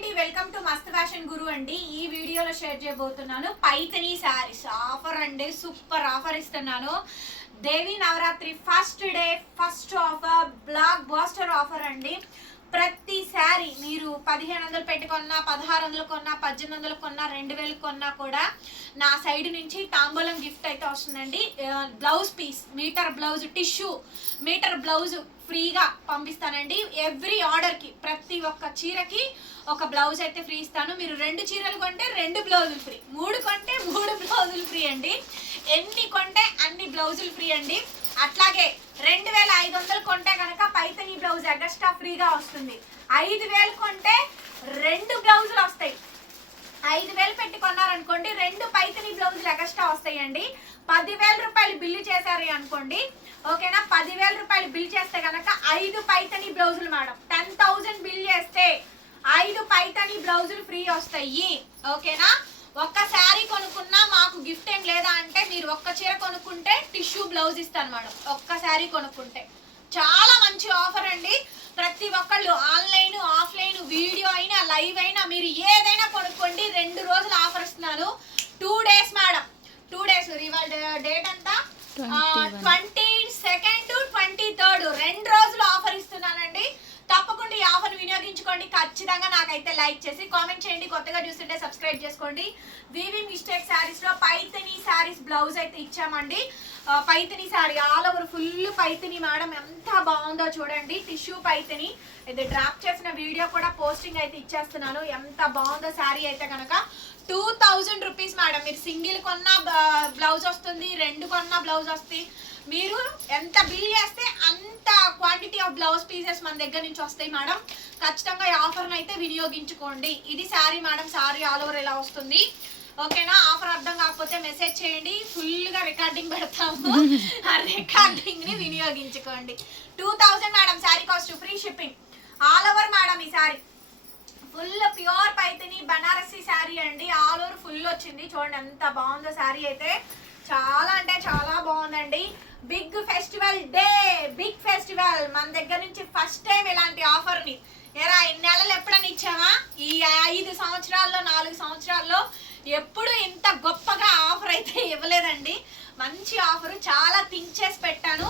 అండి welcome to Mast fashion Guru అండి. ఈ వీడియోలో షేర్ చేయబోతున్నాను పైతని శారీస్ ఆఫర్ అండి సూపర్ ఆఫర్ ఇస్తున్నాను. Devi Navaratri first day first offer blockbuster offer అండి. ప్రతి శారీ మీరు పదిహేను వందలు పెట్టుకున్నా పదహారు వందలు కొన్నా పద్దెనిమిది వందలు కొన్నా రెండు వేలు కొన్నా కూడా నా సైడ్ నుంచి తాంబూలం గిఫ్ట్ అయితే వస్తుందండి. Blouse piece meter blouse tissue meter blouse ఫ్రీగా పంపిస్తానండి. ఎవ్రీ ఆర్డర్కి ప్రతి ఒక్క చీరకి ఒక బ్లౌజ్ అయితే ఫ్రీ ఇస్తాను. మీరు రెండు చీరలు కొంటే రెండు బ్లౌజులు ఫ్రీ. మూడు కొంటే మూడు బ్లౌజులు ఫ్రీ అండి. ఎన్ని కొంటే అన్ని బ్లౌజులు ఫ్రీ అండి. అట్లాగే రెండు వేల ఐదు వందలు కొంటే కనుక పైతని బ్లౌజ్ ఎగస్ట్రా ఫ్రీగా వస్తుంది. ఐదు వేలు కొంటే రెండు బ్లౌజులు వస్తాయి. ఐదు వేలు పెట్టి కొన్నారనుకోండి రెండు పైతని బ్లౌజులు ఎక్స్ట్రా వస్తాయండి. పదివేల రూపాయలు బిల్లు చేశారు అనుకోండి ఓకేనా? పదివేల రూపాయలు బిల్ చేస్తే కనుక ఐదు పైతని బ్లౌజులు మేడం. టెన్ థౌజండ్ బిల్ చేస్తే ఐదు పైతని బ్లౌజులు ఫ్రీ వస్తాయి ఓకేనా? ఒక్క శారీ కొనుక్కున్నా మాకు గిఫ్ట్ ఏం లేదా అంటే మీరు ఒక్క చీర కొనుక్కుంటే టిష్యూ బ్లౌజ్ ఇస్తాను మేడం ఒక్క శారీ కొనుక్కుంటే. చాలా మంచి ఆఫర్ అండి. ప్రతి ఒక్కళ్ళు ఆన్లైన్ ఆఫ్లైన్ వీడియో అయినా లైవ్ అయినా మీరు ఏదైనా కొనుక్కోండి. రెండు రోజులు ఆఫర్ ఇస్తున్నాను. Two days madam two days ఇవాళ డేట్ అంతా. ట్వంటీ సెకండ్ ట్వంటీ థర్డ్ రెండు రోజులు ఆఫర్ ఇస్తున్నానండి తప్పకుండా ఈ ఆఫర్ వినియోగించుకోండి. ఖచ్చితంగా నాకైతే లైక్ చేసి కామెంట్ చేయండి. కొత్తగా చూస్తుంటే సబ్స్క్రైబ్ చేసుకోండి. వివి మిస్టేక్ శారీస్లో పైతని శారీస్ బ్లౌజ్ అయితే ఇచ్చామండి. Paithani sari all over full Paithani madam ఎంత బాగుందో చూడండి. టిష్యూ పైతని. ఇది డ్రాప్ చేసిన వీడియో కూడా పోస్టింగ్ అయితే ఇచ్చేస్తున్నాను. ఎంత బాగుందో శారీ అయితే కనుక టూ థౌజండ్ రూపీస్ మేడం. మీరు సింగిల్ కొన్న బ్లౌజ్ వస్తుంది రెండు కొన్న బ్లౌజ్ వస్తుంది. మీరు ఎంత బిల్ చేస్తే అంత క్వాంటిటీ ఆఫ్ బ్లౌజ్ పీసెస్ మన దగ్గర నుంచి వస్తాయి మేడం ఖచ్చితంగా ఈ ఆఫర్ని అయితే వినియోగించుకోండి. ఇది sari madam sari all over ఇలా వస్తుంది. ఓకేనా ఆఫర్ అర్థం కాకపోతే మెసేజ్ చేయండి. ఫుల్గా రికార్డింగ్ పెడతాము. ఆ రికార్డింగ్ని వినియోగించుకోండి. Two thousand madam sari cost free shipping all over madam ఈ శారీ ఫుల్ ప్యూర్ పైతిని బనారసీ శారీ అండి. ఆల్ ఓవర్ ఫుల్ వచ్చింది. చూడండి ఎంత బాగుందో శారీ అయితే. చాలా అంటే చాలా బాగుందండి. Big festival day big festival. మన దగ్గర నుంచి ఫస్ట్ టైం ఇలాంటి ఆఫర్ని ఎరా ఇన్ని నెలలు ఎప్పుడైనా ఇచ్చామా ఈ ఐదు సంవత్సరాల్లో నాలుగు సంవత్సరాల్లో ఎప్పుడు ఇంత గొప్పగా ఆఫర్ అయితే ఇవ్వలేదండి. మంచి ఆఫర్ చాలా థింక్ చేసి పెట్టాను.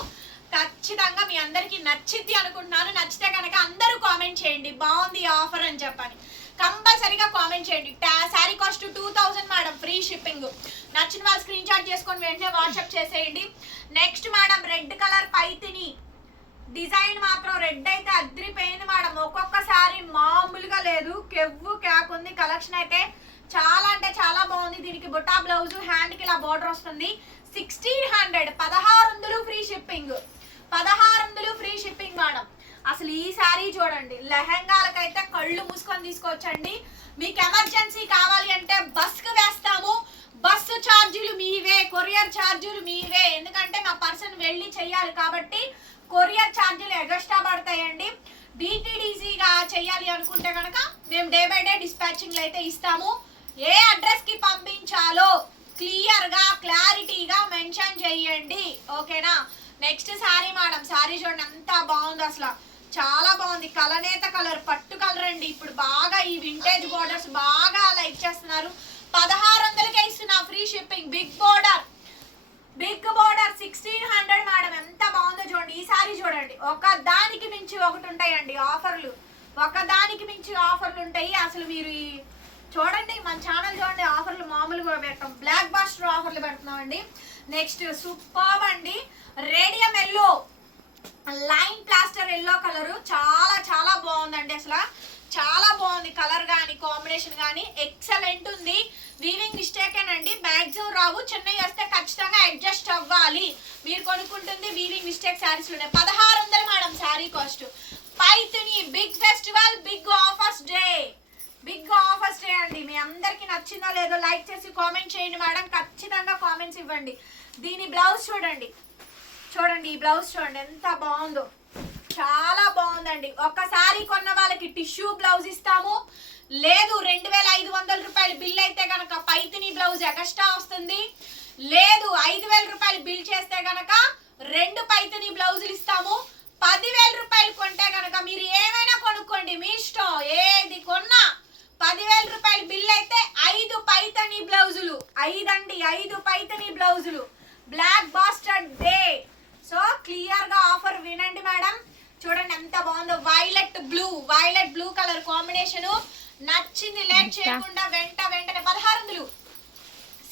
ఖచ్చితంగా మీ అందరికీ నచ్చింది అనుకుంటున్నాను. నచ్చితే కనుక అందరూ కామెంట్ చేయండి. బాగుంది ఆఫర్ అని చెప్పని. కంపల్సరీగా కామెంట్ చేయండి. Sari cost two thousand madam free shipping. నచ్చిన వాళ్ళు స్క్రీన్ షాట్ చేసుకొని వెంటనే వాట్సాప్ చేసేయండి. Next madam red colour Paithani. Design మాత్రం రెడ్ అయితే అద్రిపోయింది మేడం. ఒక్కొక్క శారీ మామూలుగా లేదు. కెవ్వు క్యాక్ ఉంది కలెక్షన్ అయితే చాలా అంటే చాలా బాగుంది. దీనికి బుట్టా బ్లౌజ్ హ్యాండ్కి ఇలా బార్డర్ వస్తుంది. సిక్స్టీన్ హండ్రెడ్ పదహారు వందలు ఫ్రీ షిప్పింగ్. పదహారు వందలు ఫ్రీ షిప్పింగ్ మేడం. అసలు ఈ శారీ చూడండి లెహంగాలకైతే కళ్ళు మూసుకొని తీసుకోవచ్చండి. మీకు ఎమర్జెన్సీ కావాలి అంటే బస్కి వేస్తాము. బస్సు ఛార్జీలు మీవే కొరియర్ ఛార్జీలు మీవే. ఎందుకంటే మా పర్సన్ వెళ్ళి చెయ్యాలి కాబట్టి కొరియర్ ఛార్జీలు ఎగస్ట్రా పడతాయండి. డిటీడీసీగా చెయ్యాలి అనుకుంటే కనుక మేము డే బై డే డిస్పాచింగ్లు అయితే ఇస్తాము. ఏ అడ్రస్కి పంపించాలో క్లియర్గా క్లారిటీగా మెన్షన్ చేయండి. ఓకేనా? Next sari madam. శారీ చూడండి ఎంత బాగుంది అసలు. చాలా బాగుంది. కలనేత కలర్ పట్టు కలర్ అండి. ఇప్పుడు బాగా ఈ వింటేజ్ బోర్డర్స్ బాగా అలా ఇచ్చేస్తున్నారు పదహారు వందలకే ఇస్తున్నా free shipping big border big border sixteen hundred madam ఎంత బాగుందో చూడండి. ఈసారి చూడండి. ఒక దానికి మించి ఒకటి ఉంటాయండి ఆఫర్లు ఒక దానికి మించి ఆఫర్లు ఉంటాయి. అసలు మీరు ఈ చూడండి మన ఛానల్ చూడండి. ఆఫర్లు మామూలుగా పెట్టాం. బ్లాక్ బాస్టర్ ఆఫర్లు పెడుతున్నామండి. నెక్స్ట్ సూపర్ అండి. Radium yellow line plaster yellow colour చాలా చాలా బాగుందండి అసలు. చాలా బాగుంది కలర్ కానీ కాంబినేషన్ కానీ ఎక్సలెంట్ ఉంది. వీవింగ్ మిస్టేకేనండి మ్యాక్సిమం రావు. చెన్నై వస్తే ఖచ్చితంగా అడ్జస్ట్ అవ్వాలి. మీరు కొనుక్కుంటుంది వీవింగ్ మిస్టేక్ శారీస్ ఉన్నాయి పదహారు వందలు madam sari cost. Paithani big festival big offers day. Big offers day అండి. మీ అందరికి నచ్చిందో లేదో లైక్ చేసి కామెంట్ చేయండి మేడం. ఖచ్చితంగా కామెంట్స్ ఇవ్వండి. దీని బ్లౌజ్ చూడండి. చూడండి ఈ బ్లౌజ్ చూడండి ఎంత బాగుందో. చాలా బాగుందండి. ఒక్కసారి కొన్న వాళ్ళకి టిష్యూ బ్లౌజ్ ఇస్తాము. లేదు రెండు వేల ఐదు వందల రూపాయలు బిల్ అయితే కనుక పైతిని బ్లౌజ్ ఎక్స్ట్రా వస్తుంది. లేదు ఐదు వేల రూపాయలు బిల్ చేస్తే కనుక రెండు పైతిని బ్లౌజులు ఇస్తాము. పదివేల రూపాయలు కొంటే కనుక మీరు ఏమైనా కొనుక్కోండి మీ ఇష్టం. ఏది కొన్నా పదివేల రూపాయలు బిల్ అయితే ఐదు పైతని బ్లౌజులు. ఐదండి ఐదు పైతని బ్లౌజులు. Blockbuster day. సో క్లియర్గా ఆఫర్ వినండి మేడం. చూడండి ఎంత బాగుందో. Violet blue violet blue colour combination నచ్చింది లేట్ చేయకుండా వెంట వెంటనే పదహారు వందలు.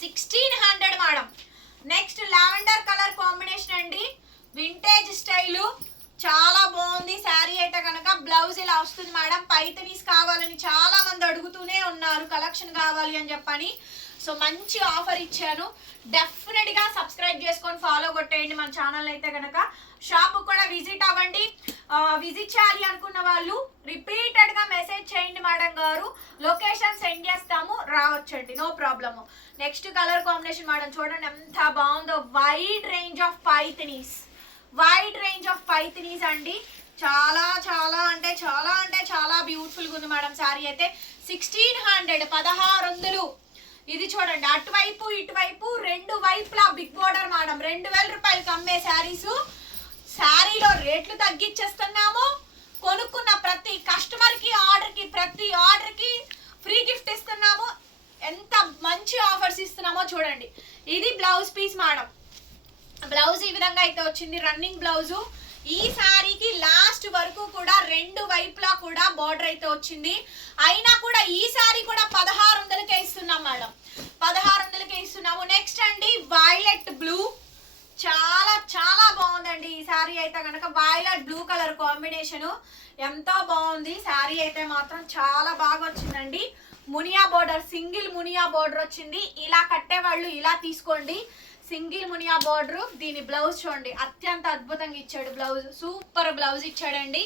Sixteen hundred madam. Next lavender colour combination అండి. వింటేజ్ స్టైలు చాలా బాగుంది. శారీ అయితే కనుక బ్లౌజ్ ఇలా వస్తుంది మేడం. పైతనీస్ కావాలని చాలా మంది అడుగుతూనే ఉన్నారు. కలెక్షన్ కావాలి అని చెప్పని. సో మంచి ఆఫర్ ఇచ్చాను. డెఫినెట్గా సబ్స్క్రైబ్ చేసుకొని ఫాలో కొట్టేయండి మన ఛానల్ అయితే కనుక షాప్ కూడా విజిట్ అవ్వండి. విజిట్ చేయాలి అనుకున్న వాళ్ళు రిపీటెడ్గా మెసేజ్ చేయండి మేడం గారు. లొకేషన్ సెండ్ చేస్తాము. రావచ్చండి. No problem next colour combination madam చూడండి ఎంత బాగుందో. Wide range of Paithanis wide range of Paithanis అండి. చాలా చాలా అంటే చాలా అంటే చాలా బ్యూటిఫుల్గా ఉంది మేడం శారీ అయితే. సిక్స్టీన్ హండ్రెడ్ పదహారు వందలు ఇది చూడండి అటువైపు ఇటువైపు రెండు వైపులా బిగ్ బోర్డర్ మేడం. రెండు వేల రూపాయలకి అమ్మే శారీస్. శారీలో రేట్లు తగ్గించేస్తున్నాము. కొనుక్కున్న ప్రతి కస్టమర్కి ఆర్డర్కి ప్రతి ఆర్డర్కి ఫ్రీ గిఫ్ట్ ఇస్తున్నాము. ఎంత మంచి ఆఫర్స్ ఇస్తున్నామో చూడండి. ఇది బ్లౌజ్ పీస్ మేడం. బ్లౌజ్ ఈ విధంగా అయితే వచ్చింది. Running blouse. ఈ శారీకి లాస్ట్ వరకు కూడా రెండు వైపులా కూడా బార్డర్ అయితే వచ్చింది. అయినా కూడా ఈ శారీ కూడా పదహారు వందలకే ఇస్తున్నాం మేడం. పదహారు వందలకే ఇస్తున్నాము. నెక్స్ట్ అండి వైలెట్ బ్లూ చాలా చాలా బాగుందండి ఈ శారీ అయితే కనుక వైలెట్ బ్లూ కలర్ కాంబినేషన్ ఎంతో బాగుంది. శారీ అయితే మాత్రం చాలా బాగా వచ్చిందండి. మునియా బోర్డర్ సింగిల్ మునియా బోర్డర్ వచ్చింది. ఇలా కట్టేవాళ్ళు ఇలా తీసుకోండి. సింగిల్ మునియా బార్డర్. దీని బ్లౌజ్ చూడండి అత్యంత అద్భుతంగా ఇచ్చాడు బ్లౌజ్. సూపర్ బ్లౌజ్ ఇచ్చాడండి.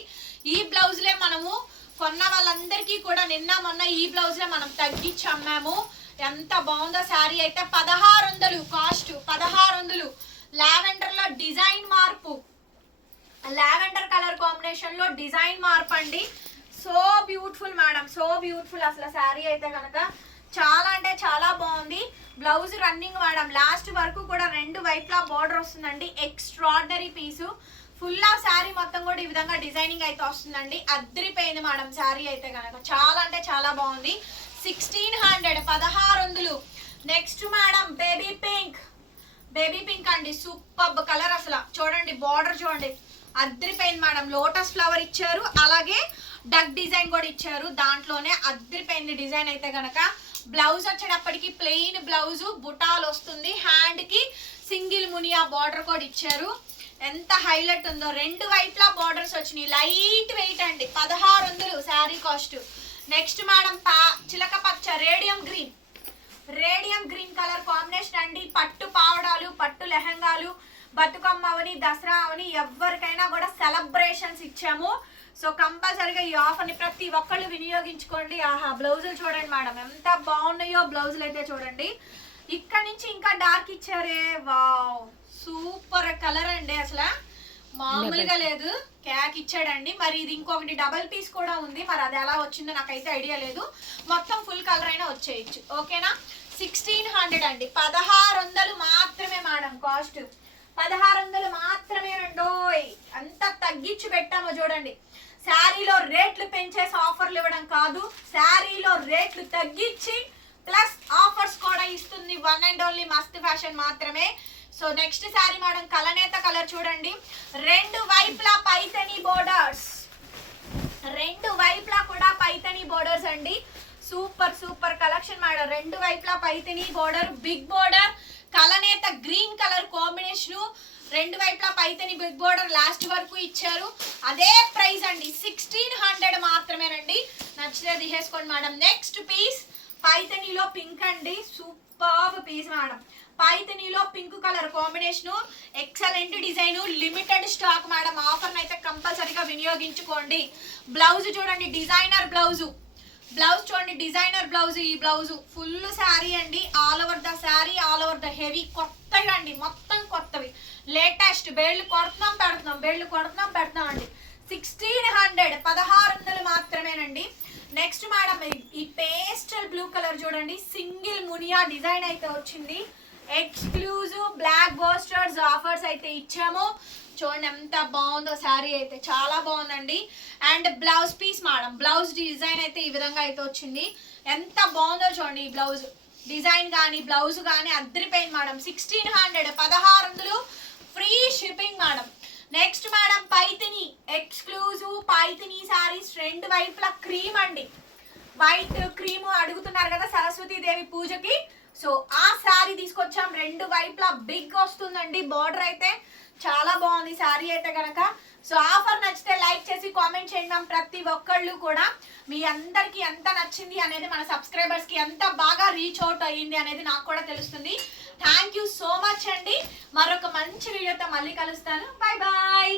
ఈ బ్లౌజ్లే మనము కొన్న వాళ్ళందరికీ కూడా నిన్న మొన్న ఈ బ్లౌజ్లే మనం తగ్గించి అమ్మాము ఎంత బాగుందో శారీ అయితే పదహారు వందలు కాస్ట్ పదహారు వందలు లావెండర్లో డిజైన్ మార్పు. లావెండర్ కలర్ కాంబినేషన్లో డిజైన్ మార్పు అండి so beautiful madam so beautiful అసలు శారీ అయితే కనుక చాలా అంటే చాలా బాగుంది. బ్లౌజ్ రన్నింగ్ మేడం లాస్ట్ వరకు కూడా రెండు వైపులా బార్డర్ వస్తుందండి. Extraordinary piece full of sari మొత్తం కూడా ఈ విధంగా డిజైనింగ్ అయితే వస్తుందండి. అద్దరిపోయింది మేడం శారీ అయితే కనుక చాలా అంటే చాలా బాగుంది. సిక్స్టీన్ హండ్రెడ్ పదహారు వందలు next madam baby pink baby pink అండి సూపర్ కలర్ అసలు. చూడండి బార్డర్ చూడండి. అద్దరిపోయింది మేడం లోటస్ ఫ్లవర్ ఇచ్చారు. అలాగే డక్ డిజైన్ కూడా ఇచ్చారు. దాంట్లోనే అద్దరిపోయింది డిజైన్ అయితే కనుక బ్లౌజ్ వచ్చేటప్పటికి ప్లెయిన్ బ్లౌజ్ బుటాలు వస్తుంది. హ్యాండ్కి సింగిల్ మునియా బార్డర్ కూడా ఇచ్చారు. ఎంత హైలైట్ ఉందో. రెండు వైపులా బార్డర్స్ వచ్చినాయి. లైట్ వెయిట్ అండి. పదహారు వందలు శారీ కాస్ట్ నెక్స్ట్ మేడం పా చిలక పచ్చ radium green radium green colour combination అండి. పట్టు పావడాలు పట్టు లెహంగాలు బతుకమ్మ అవని దసరా అవని ఎవరికైనా కూడా సెలబ్రేషన్స్ ఇచ్చాము. సో కంపల్సరీగా ఈ ఆఫర్ని ప్రతి ఒక్కళ్ళు వినియోగించుకోండి. ఆహా బ్లౌజులు చూడండి మేడం. ఎంత బాగున్నాయో బ్లౌజులు అయితే చూడండి. ఇక్కడ నుంచి ఇంకా డార్క్ ఇచ్చారే. వావ్ సూపర్ కలర్ అండి అసలు. మామూలుగా లేదు. క్యాక్ ఇచ్చాడండి. మరి ఇది ఇంకొకటి డబల్ పీస్ కూడా ఉంది. మరి అది ఎలా వచ్చిందో నాకైతే ఐడియా లేదు. మొత్తం ఫుల్ కలర్ అయినా వచ్చేయచ్చు. ఓకేనా? సిక్స్టీన్ హండ్రెడ్ అండి. పదహారు వందలు మాత్రమే మేడం కాస్ట్ పదహారు వందలు మాత్రమే రండోయ్. అంత తగ్గించి పెట్టామో చూడండి. శారీలో రేట్లు పెంచేసి ఆఫర్లు ఇవ్వడం కాదు శారీలో రేట్లు తగ్గించి ప్లస్ ఆఫర్స్ కూడా ఇస్తుంది. వన్ అండ్ ఓన్లీ మస్త్ ఫ్యాషన్ మాత్రమే. సో నెక్స్ట్ శారీ మేడం కలనేత కలర్ చూడండి. రెండు వైపులా పైతని బోర్డర్స్. రెండు వైపులా కూడా పైతని బోర్డర్స్ అండి. Super super collection madam. రెండు వైపులా పైతని బోర్డర్ బిగ్ బోర్డర్ కలనేత గ్రీన్ కలర్ కాంబినేషన్. రెండు వైపులా పైతని బిగ్ బోర్డర్ లాస్ట్ వరకు ఇచ్చారు. అదే ప్రైస్ అండి సిక్స్టీన్ హండ్రెడ్ మాత్రమేనండి. నచ్చితే తీసేసుకోండి మేడం. నెక్స్ట్ పీస్ పైతనీలో పింక్ అండి. Super piece madam. పైతనీలో pink colour combination excellent design limited stock madam. Offer అయితే కంపల్సరీగా వినియోగించుకోండి. బ్లౌజ్ చూడండి డిజైనర్ బ్లౌజు బ్లౌజ్ చూడండి డిజైనర్ బ్లౌజ్ ఈ బ్లౌజ్. ఫుల్ శారీ అండి all over the sari all over the heavy. కొత్తగా అండి మొత్తం కొత్తవి. లేటెస్ట్ బేళ్ళు కొడుతున్నాం పెడుతున్నాం బేళ్ళు కొడుతున్నాం పెడుతున్నాం అండి. సిక్స్టీన్ హండ్రెడ్ పదహారు వందలు మాత్రమేనండి. నెక్స్ట్ మేడం ఈ పేస్టల్ బ్లూ కలర్ చూడండి సింగిల్ మునియా డిజైన్ అయితే వచ్చింది. ఎక్స్క్లూజివ్ బ్లాక్ బోస్టర్స్ ఆఫర్స్ అయితే ఇచ్చాము. చూడండి ఎంత బాగుందో శారీ అయితే చాలా బాగుందండి. And blouse piece madam blouse design అయితే ఈ విధంగా అయితే వచ్చింది. ఎంత బాగుందో చూడండి ఈ బ్లౌజ్. డిజైన్ కానీ బ్లౌజ్ కానీ అద్దరిపోయింది మేడం. సిక్స్టీన్ హండ్రెడ్ పదహారు వందలు free shipping madam. Next madam Paithani. Exclusive Paithani saris రెండు వైపులా క్రీమ్ అండి. వైట్ క్రీమ్ అడుగుతున్నారు కదా సరస్వతి దేవి పూజకి. సో ఆ శారీ తీసుకొచ్చాం. రెండు వైపులా బిగ్ వస్తుందండి. బార్డర్ అయితే చాలా బాగుంది. శారీ అయితే కనుక సో ఆఫర్ నచ్చితే లైక్ చేసి కామెంట్ చేయండి మ్యామ్. ప్రతి ఒక్కళ్ళు కూడా మీ అందరికి ఎంత నచ్చింది అనేది మన సబ్స్క్రైబర్స్కి ఎంత బాగా రీచ్ అవుట్ అయ్యింది అనేది నాకు కూడా తెలుస్తుంది. థ్యాంక్ యూ సో మచ్ అండి. మరొక మంచి వీడియోతో మళ్ళీ కలుస్తాను. Bye bye